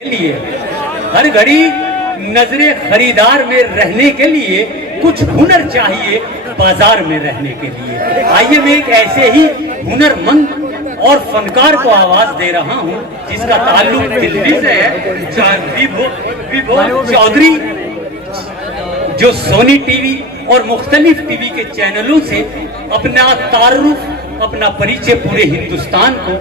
लिए हर घड़ी नजरे खरीदार में रहने के लिए कुछ हुनर चाहिए बाजार में रहने के लिए। आइए मैं एक ऐसे ही हुनरमंद और फनकार को आवाज दे रहा हूं जिसका ताल्लुक दिल्ली से है। विभो चौधरी जो सोनी टीवी और मुख्तलिफ टीवी के चैनलों से अपना तारुफ अपना परिचय पूरे हिंदुस्तान को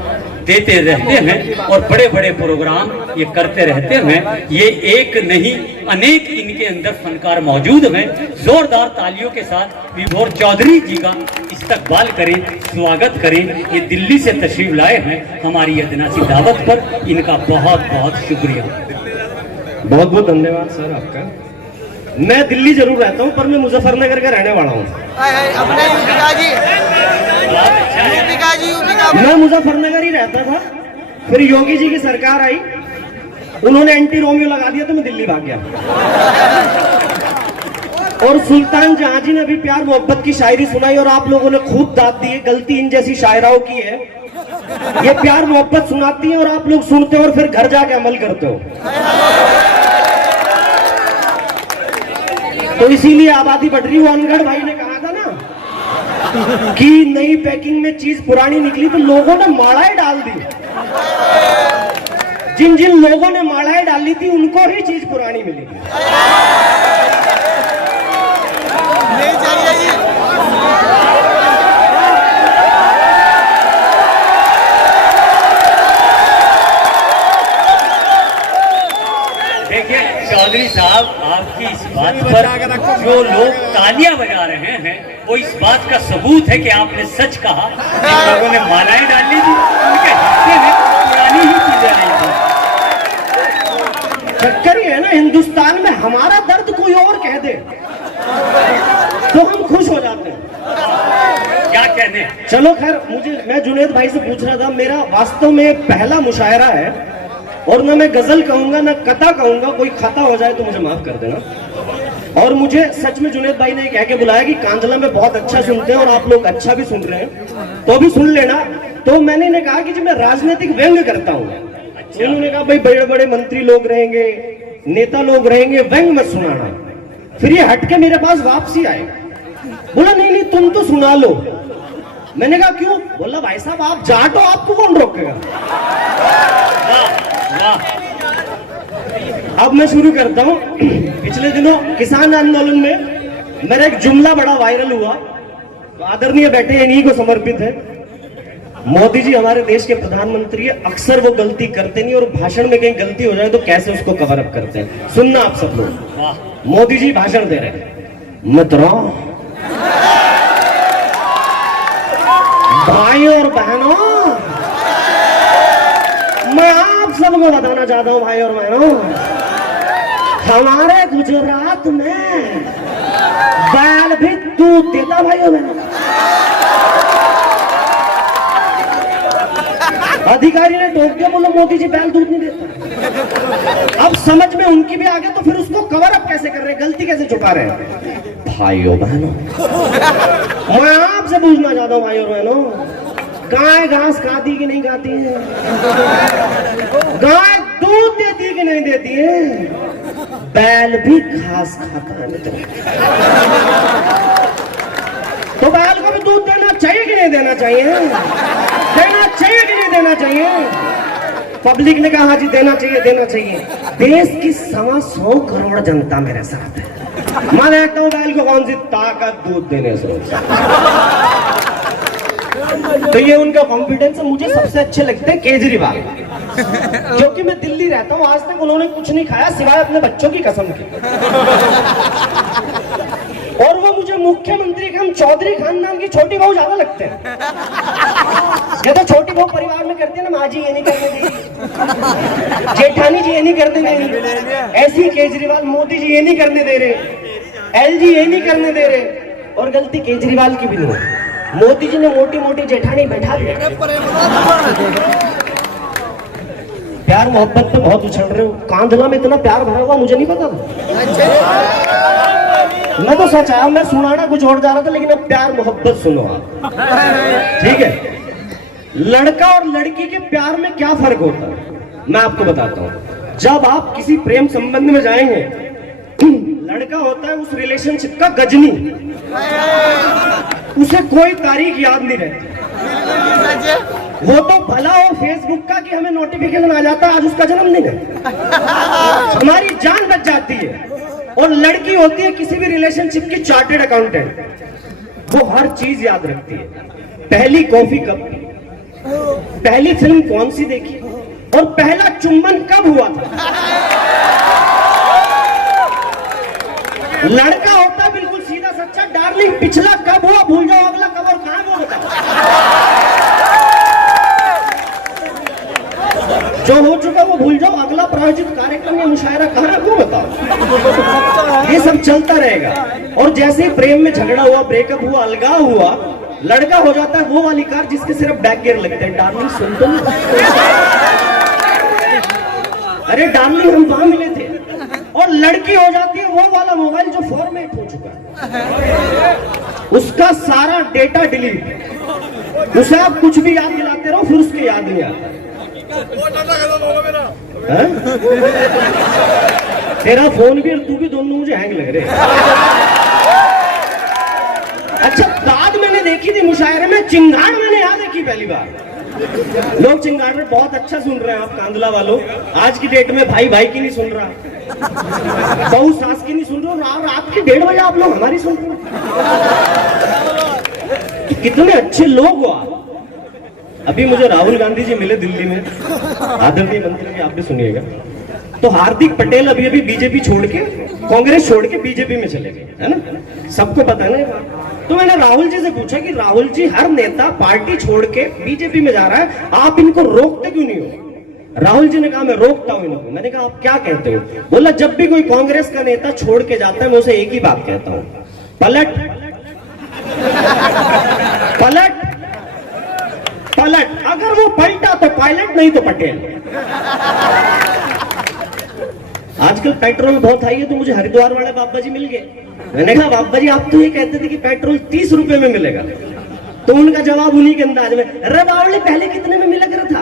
देते रहते हैं और बड़े बड़े प्रोग्राम ये करते रहते हैं। ये एक नहीं अनेक इनके अंदर फनकार मौजूद हैं। जोरदार तालियों के साथ विभोर चौधरी जी का इस्तकबाल करें, स्वागत करें। ये दिल्ली से तशरीफ लाए हैं हमारी अदनासी दावत पर। इनका बहुत बहुत शुक्रिया। बहुत बहुत धन्यवाद सर आपका। मैं दिल्ली जरूर रहता हूँ पर मैं मुजफ्फरनगर का रहने वाला हूँ। मैं मुजफ्फरनगर ही रहता था, फिर योगी जी की सरकार आई, उन्होंने एंटी रोमियो लगा दिया तो मैं दिल्ली भाग गया। और सुल्तान जहां जी ने भी प्यार मोहब्बत की शायरी सुनाई और आप लोगों ने खूब दाद दी है। गलती इन जैसी शायराओं की है, ये प्यार मोहब्बत सुनाती है और आप लोग सुनते हो और फिर घर जाके अमल करते हो। तो इसीलिए आबादी बढ़ रही है। अनगढ़ भाई ने कहा था ना कि नई पैकिंग में चीज पुरानी निकली तो लोगों ने माड़ाएं डाल दी। जिन जिन लोगों ने माड़ाएं डाली थी उनको ही चीज पुरानी मिली। देखिए चौधरी साहब, आपकी इस बात पर जो लोग तालियां बजा रहे हैं वो इस बात का सबूत है कि आपने सच कहा। जिन लोगों ने मालाएं डाली थी उनके हिस्से में पुरानी ही चीजें आई थी। चक्कर ये है ना, हिंदुस्तान में हमारा दर्द कोई और कह दे तो हम खुश हो जाते हैं। क्या कहने। चलो खैर, मैं जुनेद भाई से पूछ रहा था, मेरा वास्तव में पहला मुशायरा है और ना मैं गजल कहूंगा ना कथा कहूंगा, कोई खता हो जाए तो मुझे माफ कर देना। और मुझे सच में जुनेद भाई ने कह के बुलाया कि कांजला में बहुत अच्छा सुनते हैं और आप लोग अच्छा भी सुन रहे हैं तो भी सुन लेना। तो मैंने इन्हें कहा कि जब मैं राजनीतिक व्यंग करता हूँ, अच्छा। उन्होंने कहा भाई बड़े बड़े मंत्री लोग रहेंगे, नेता लोग रहेंगे, व्यंग मत सुनाना। फिर ये हटके मेरे पास वापसी आए, बोला नहीं नहीं तुम तो सुना लो। मैंने कहा क्यों? बोला भाई साहब आप जाटो, आपको कौन रोकेगा। अब मैं शुरू करता हूं। पिछले दिनों किसान आंदोलन में मेरा एक जुमला बड़ा वायरल हुआ, तो आदरणीय बैठे इन्हीं को समर्पित है। मोदी जी हमारे देश के प्रधानमंत्री है, अक्सर वो गलती करते नहीं और भाषण में कहीं गलती हो जाए तो कैसे उसको कवर अप करते हैं। सुनना आप सब लोग। मोदी जी भाषण दे रहे हैं। मित्रों, भाइयों और बहनों, मैं आप सबको बताना चाहता हूं भाई और बहनों, हमारे गुजरात में बैल भी दूध देता भाइयों बहनों। अधिकारी ने टोक दिया, बोला मोदी जी बैल दूध नहीं देता। अब समझ में उनकी भी आ गया तो फिर उसको कवर अप कैसे कर रहे हैं, गलती कैसे छुपा रहे हैं। भाइयों बहनों, मैं आपसे पूछना चाहता हूं भाइयों बहनों, गाय घास खाती कि नहीं खाती है? गाय दूध देती कि नहीं देती है? बैल भी घास खाता है मित्रों। तो बैल को भी दूध देना चाहिए कि नहीं देना चाहिए? देना चाहिए कि नहीं देना चाहिए? पब्लिक ने कहा जी देना चाहिए, देना चाहिए। देश की 125 करोड़ जनता मेरे साथ है। मैं देखता हूँ बैल को कौन सी ताकत दूध देने से। तो ये उनका कॉन्फिडेंस है। मुझे सबसे अच्छे लगते हैं केजरीवाल, क्योंकि मैं दिल्ली रहता हूँ, आज तक उन्होंने कुछ नहीं खाया सिवाय अपने बच्चों की कसम की। और वो मुझे मुख्यमंत्री के हम चौधरी खानदान की छोटी बहू ज्यादा लगते हैं। ये तो छोटी बहू परिवार में करते हैं ना, माँ जी ये नहीं करने देगी, जेठानी जी ये नहीं करने देगी, ऐसी केजरीवाल मोदी जी ये नहीं करने दे रहे, एलजी ये नहीं करने दे रहे। और गलती केजरीवाल की भी नहीं है, मोदी जी ने मोटी मोटी जेठानी बैठा दिया। प्यार मोहब्बत पे बहुत उछल रहे हो। कांधला में इतना प्यार भरा हुआ मुझे नहीं पता था। मैं तो सच आया, मैं सुनाना कुछ और जा रहा था, लेकिन अब प्यार मोहब्बत सुनो आप, ठीक है। लड़का और लड़की के प्यार में क्या फर्क होता है मैं आपको बताता हूँ। जब आप किसी प्रेम संबंध में जाएंगे, लड़का होता है उस रिलेशनशिप का गजनी, उसे कोई तारीख याद नहीं रहती। वो तो भला हो फेसबुक का कि हमें नोटिफिकेशन आ जाता है आज उसका जन्मदिन है, हमारी जान बच जाती है। और लड़की होती है किसी भी रिलेशनशिप की चार्टेड अकाउंटेंट, वो हर चीज याद रखती है। पहली कॉफी कब पी, पहली फिल्म कौन सी देखी, और पहला चुम्बन कब हुआ था। लड़का होता बिल्कुल सीधा सच्चा, डार्लिंग पिछला कब हुआ भूल जाओ, अगला कब और कहां वो बताओ। जो हो चुका वो भूल जाओ, अगला प्रायोजित कार्यक्रम या मुशायरा कहां है वो बताओ। ये सब चलता रहेगा। और जैसे ही प्रेम में झगड़ा हुआ, ब्रेकअप हुआ, अलगाव हुआ, लड़का हो जाता है वो वाली कार जिसके सिर्फ बैक गियर लगते हैं। डार्लिंग सुन तो अरे डार्लिंग हम वहां मिले थे। और लड़की हो जाती है वो वाला मोबाइल जो फॉर्मेट हो चुका है, उसका सारा डेटा डिलीट, उसे आप कुछ भी याद दिलाते रहो फिर उसके याद नहीं आता। तेरा फोन भी और तू भी दोनों मुझे हैंग लग रहे। अच्छा दाद मैंने देखी थी मुशायरे में, चिंगाड़ मैंने यहाँ देखी पहली बार। लोग चिंगाड़ में बहुत अच्छा सुन रहे हैं आप कांदला वालों। आज की डेट में भाई भाई की नहीं सुन रहा, बहू सास की नहीं सुन रहे, और रात के 1:30 बजे आप लोग हमारी सुन रहे हो। कितने अच्छे लोग हो आप। अभी मुझे राहुल गांधी जी मिले दिल्ली में, आदरणीय मंत्री जी आप भी सुनिएगा। तो हार्दिक पटेल अभी अभी बीजेपी छोड़ के, कांग्रेस छोड़ के बीजेपी में चले गए, है ना, सबको पता है ना। तो मैंने राहुल जी से पूछा कि राहुल जी हर नेता पार्टी छोड़ के बीजेपी में जा रहा है, आप इनको रोकते क्यों नहीं हो। राहुल जी ने कहा मैं रोकता हूं इनको। मैंने कहा आप क्या कहते हो। बोला जब भी कोई कांग्रेस का नेता छोड़ के जाता है मैं उसे एक ही बात कहता हूं, पलट पलट पलट। अगर वो पलटा तो पायलट, नहीं तो पटेल। आजकल पेट्रोल बहुत हाई है तो मुझे हरिद्वार वाले बाबा जी मिल गए। मैंने कहा बाबा जी आप तो ये कहते थे कि पेट्रोल 30 रुपए में मिलेगा। तो उनका जवाब उन्हीं के अंदाज में, अरे बावड़े पहले कितने में मिला कर था।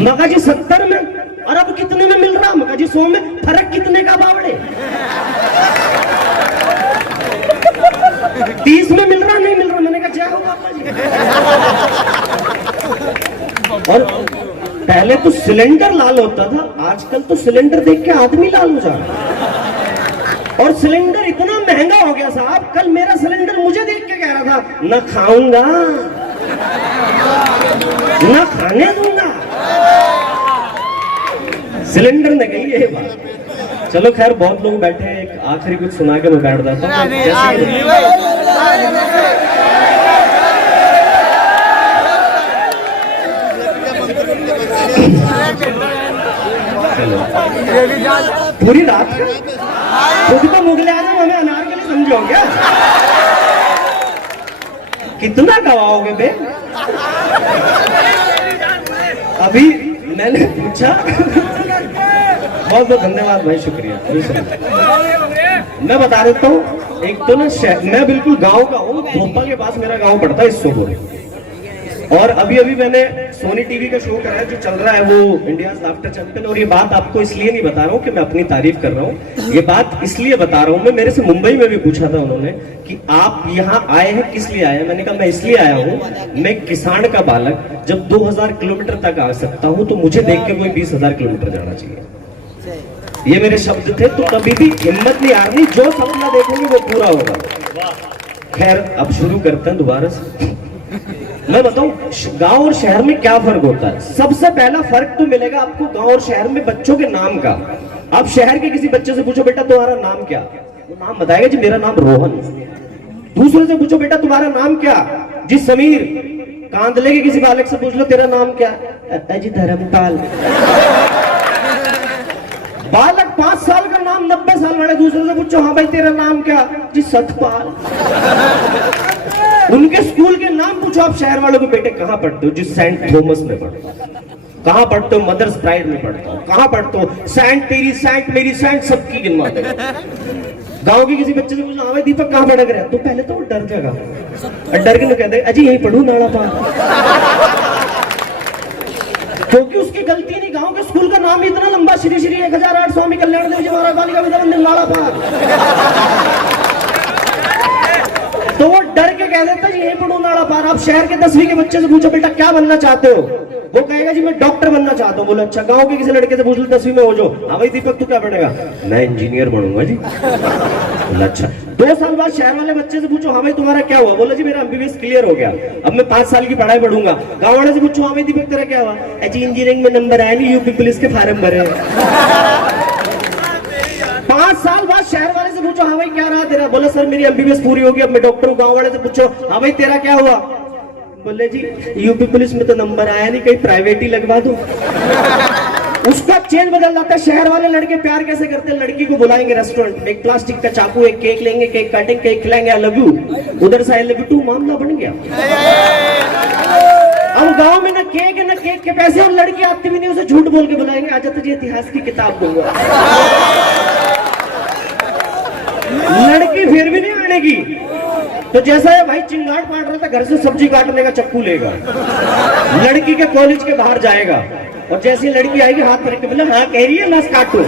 मगा जी 70 में, और अब कितने में मिल रहा। मगा जी 100 में, फर्क कितने का बावड़े। 30 में मिल रहा नहीं मिल रहा। मैंने कहा क्या होगा बाबा जी। और पहले तो सिलेंडर लाल होता था, आजकल तो सिलेंडर देख के आदमी लाल हो जा रहा। और सिलेंडर इतना महंगा हो गया साहब, कल मेरा सिलेंडर मुझे देख के कह रहा था न खाऊंगा न खाने दूंगा। सिलेंडर ने कही ये बात। चलो खैर बहुत लोग बैठे हैं, एक आखिरी कुछ सुना के मैं बैठ जाता हूँ। पूरी रात का खुद तो मुगले आजम हमें अनारकली समझो क्या। कितना गवाओगे बे। अभी मैंने पूछा, बहुत बहुत धन्यवाद भाई, शुक्रिया। मैं बता देता हूँ, एक तो ना मैं बिल्कुल गांव का हूँ, भोपाल के पास मेरा गांव पड़ता है इसोपुर। और अभी अभी मैंने सोनी टीवी का शो करा है जो चल रहा है, वो इंडियाज लाफ्टर चैंपियन। और ये बात आपको इसलिए नहीं बता रहा हूँ कि मैं अपनी तारीफ कर रहा हूँ, ये बात इसलिए बता रहा हूँ, मैं मेरे से मुंबई में भी पूछा था उन्होंने कि आप यहाँ आए हैं किस लिए आए हैं। मैंने कहा मैं इसलिए आया हूँ, मैं किसान का बालक जब 2000 किलोमीटर तक आ सकता हूँ तो मुझे देख के कोई 20,000 किलोमीटर जाना चाहिए। ये मेरे शब्द थे। तो कभी भी हिम्मत नहीं हारनी, जो सपना देखेंगे वो पूरा होगा। खैर अब शुरू करते हैं दोबारा से। मैं बताऊं गांव और शहर में क्या फर्क होता है। सबसे पहला फर्क तो मिलेगा आपको गांव और शहर में बच्चों के नाम का। आप शहर के किसी बच्चे से पूछो बेटा तुम्हारा नाम क्या, वो नाम बताएगा जी मेरा नाम रोहन। दूसरे से पूछो बेटा तुम्हारा नाम क्या, जी समीर। कांदले के किसी बालक से पूछ लो तेरा नाम क्या, जी धर्मपाल। बालक 5 साल का नाम 90 साल वाले दूसरे से पूछो हाँ भाई तेरा नाम क्या, जी सतपाल। उनके स्कूल के नाम पूछो आप शहर वालों को, बेटे कहाँ पढ़ते हो, जी सेंट थॉमस में पढ़ता हूं। कहाँ पढ़ते हो, मदर्स प्राइड में पढ़ता हूँ। कहाँ पढ़ते हो, सेंट तेरी सेंट मेरी सेंट सबकी गिनवाते हैं। गांव के किसी बच्चे से पूछो हाँ भाई दीपक कहाँ पढ़ रहा है, तो पहले तो डर जाएगा, डर के कहते अजी यही पढ़ू नाड़ा पार। क्योंकि उसकी गलती नहीं, गांव के स्कूल का नाम ही इतना लंबा, श्री श्री 1008 स्वामी कल्याण देव जी महाराज बालिका विद्या मंदिर नालापार। तो वो डर के कह देता जी यही पढ़ू नालापार। आप शहर के 10वीं के बच्चे से पूछो बेटा क्या बनना चाहते हो, वो कहेगा जी मैं डॉक्टर बनना चाहता हूँ। बोले अच्छा। गांव के किसी लड़के से पूछ लो 10वीं में हो जो, हाँ भाई दीपक तू क्या बनेगा, मैं इंजीनियर बनूंगा जी। बोला अच्छा। 2 साल बाद शहर वाले बच्चे से पूछो हाँ भाई तुम्हारा क्या हुआ, बोला जी मेरा एमबीबीएस क्लियर हो गया, अब मैं 5 साल की पढ़ाई पढ़ूंगा। गाँव वाले से पूछो हाँ भाई दीपक तेरा क्या हुआ, जी इंजीनियरिंग में नंबर आया नहीं, यूपी पुलिस के फार्म भरे। 5 साल बाद शहर वाले से पूछो हाँ भाई क्या रहा तेरा, बोला सर मेरी एमबीबीएस पूरी होगी, अब मैं डॉक्टर हूँ। गाँव वाले से पूछो हाँ भाई तेरा क्या हुआ, बोले जी यूपी पुलिस में तो नंबर आया नहीं, कहीं प्राइवेट ही लगवा दो। उसका चेंज बदल जाता है। शहर वाले लड़के प्यार कैसे करते हैं, लड़की को बुलाएंगे रेस्टोरेंट, एक प्लास्टिक का चाकू, एक केक लेंगे, केक काटेंगे, केक खिलाएंगे, आई लव यू, उधर से आई लव यू टू, मामला बन गया। अब गांव में ना केक है ना केक के पैसे, और लड़की आती भी नहीं, उसे झूठ बोल के बुलाएंगे, आजा तुझे इतिहास की किताब दूंगा। लड़की फिर भी नहीं आने की। तो जैसा है भाई चिंगाड़ काट रहा था, घर से सब्जी काटने का चक्कू लेगा, लड़की के कॉलेज के बाहर जाएगा, और जैसी लड़की आएगी हाथ में रख के बोले हाँ कह रही है नस काटो।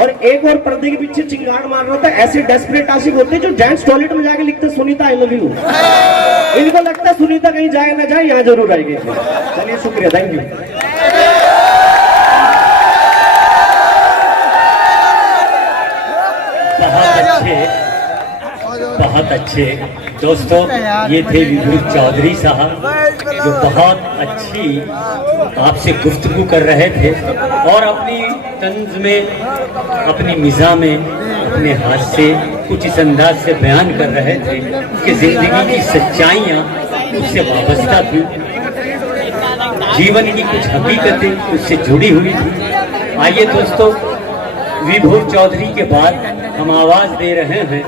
और एक और पर्दे के पीछे चिंगाड़ मार रहा था। ऐसे डेस्परेट आशिक होते हैं जो जेंट्स टॉयलेट में जाके लिखते सुनीता आई लव यू। इनको लगता है सुनीता कहीं जाए ना जाए, यहाँ जरूर आएगी। चलिए शुक्रिया, थैंक यू। बहुत अच्छे दोस्तों, ये थे विभूत चौधरी साहब जो बहुत अच्छी आपसे गुफ्तगू कर रहे थे, और अपनी तंज में, अपनी मिज़ा में, अपने हाथ से कुछ इस अंदाज से बयान कर रहे थे कि जिंदगी की सच्चाइयाँ उससे वाबस्ता थी, जीवन की कुछ हकीकतें उससे जुड़ी हुई थी। आइए दोस्तों, विभूत चौधरी के बाद हम आवाज दे रहे हैं